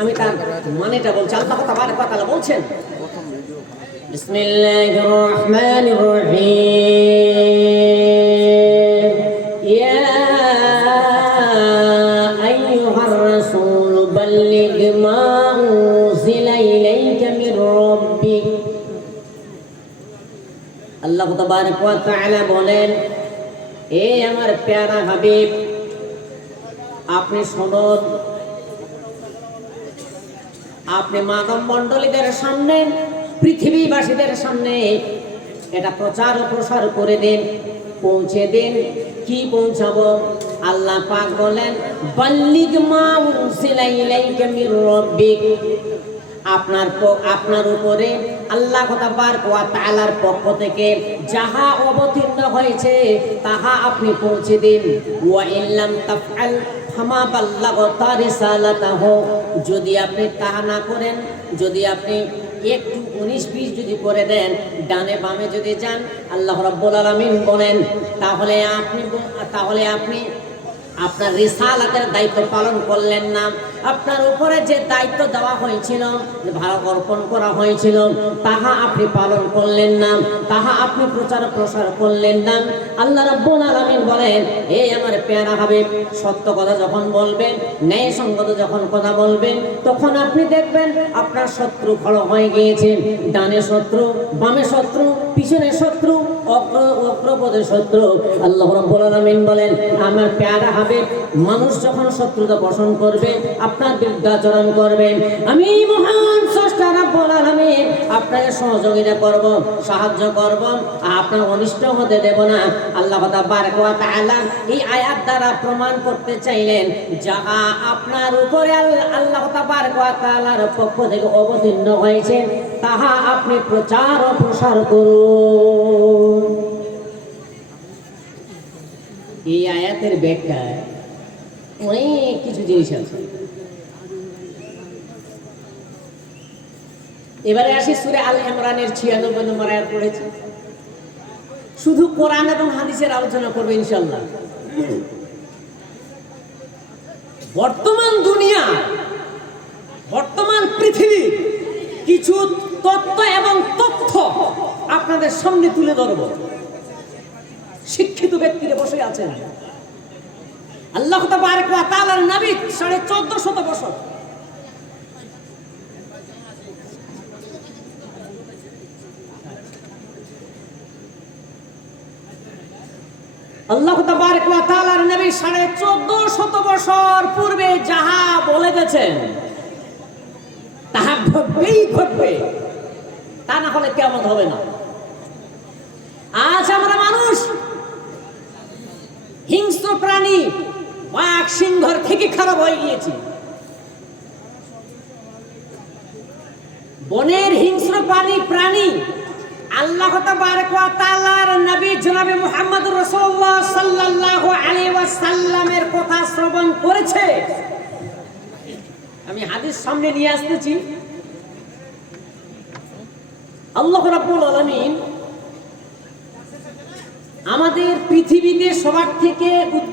আমি তার মানেটা বলছি। আল্লাহ তাবারক ওয়া তাআলা বলছেন, বিসমিল্লাহির রহমানির রহিম, ইয়া আইয়ুহার রাসূল বাল্লিগ মা উনজিলা ইলাইকা মির রাব্বিক। আল্লাহ তাবারক ওয়া তাআলা বলেন, এ আমার প্যারা হাবিব, আপনি শুনুন, আপনি মানব মণ্ডলীদের সামনে, পৃথিবীবাসীদের সামনে এটা প্রচার ও প্রসার করে দিন, পৌঁছে দিন। কি পৌঁছাবো? আল্লাহ পাক বলেন, বাল্লিগ মা উনজিলা ইলাইকা মির রাব্বিক, আপনার উপরে আল্লাহ তাবারক ওয়া তাআলার পক্ষ থেকে যাহা অবতীর্ণ হয়েছে তাহা আপনি পৌঁছে দিন। ওয়া ইল্লাম তাফআল ফামা বাল্লাগতা রিসালাতাহু, যদি আপনি তাহা না করেন, যদি আপনি একটু 19-20 যদি করে দেন, ডানে বামে যদি যান, আল্লাহ রাব্বুল আলামিন বলেন, তাহলে আপনি আপনার রিসালাতের দায়িত্ব পালন করলেন না। আপনার উপরে যে দায়িত্ব দেওয়া হয়েছিল, ভালো অর্পণ করা হয়েছিল, তাহা আপনি পালন করলেন না, তাহা আপনি প্রচার প্রসার করলেন না। আল্লাহ রাব্বুল আলামিন বলেন, এই আমার প্যারা হাবিব, সত্য কথা যখন বলবেন, ন্যায় সঙ্গত যখন কথা বলবেন, তখন আপনি দেখবেন আপনার শত্রু খড় হয়ে গিয়েছে। ডানে শত্রু, বামে শত্রু, পিছনে শত্রু, অগ্রপদে শত্রু। আল্লাহ রাব্বুল আলামিন বলেন, আমার প্যারা হাবিব, মানুষ যখন শত্রুতা পোষণ করবে, আপনার বিরুদ্ধাচরণ করবে, আমি মহান স্রষ্টা রাব্বুল আলামিন আপনাকে সহযোগিতা করব, সাহায্য করব, আপনার অনিষ্ট হতে দেব না। আল্লাহ তাবারক ওয়া তাআলা এই আয়াত দ্বারা প্রমাণ করতে চাইলেন, যাহা আপনার উপরে আল্লাহ তাবারক ওয়া তাআলার পক্ষ থেকে অবতীর্ণ হয়েছে তাহা আপনি প্রচার ও প্রসার করুন। এই আয়াতের ব্যাখ্যায় অনেক কিছু জিনিস আছে। এবারে আসি সূরা আল ইমরানের 96 নম্বর আয়াত পড়েছি। শুধু কোরআন এবং হাদিসের আলোচনা করব ইনশাআল্লাহ। বর্তমান দুনিয়া, বর্তমান পৃথিবী কিছু তত্ত্ব এবং তথ্য আপনাদের সামনে তুলে ধরব। শিক্ষিত ব্যক্তিরা বসে আছেন, আল্লাহ তাবারক ওয়া তাআলার নবী 1450 বছর আল্লাহ তাবারক ওয়া তাআলার নবী 1450 বছর পূর্বে যাহা বলে গেছেন তাহা ঘটবেই ঘটবে, তা না হলে কিয়ামত হবে না। আজ আমরা মানুষ হিংস্র প্রাণী, বাঘ সিংহর থেকে খারাপ হয়ে গিয়েছি। বনের হিংস্র প্রাণী আল্লাহ তাবারক ওয়া তাআলার নবী জনাবে মুহাম্মদুর রাসূলুল্লাহ সাল্লাল্লাহু আলাইহি ওয়াসাল্লামের কথা শ্রবণ করেছে। আমি হাদিস সামনে নিয়ে আসতেছি। আল্লাহ রাব্বুল আলামিন আমাদের পৃথিবীতে সবার থেকে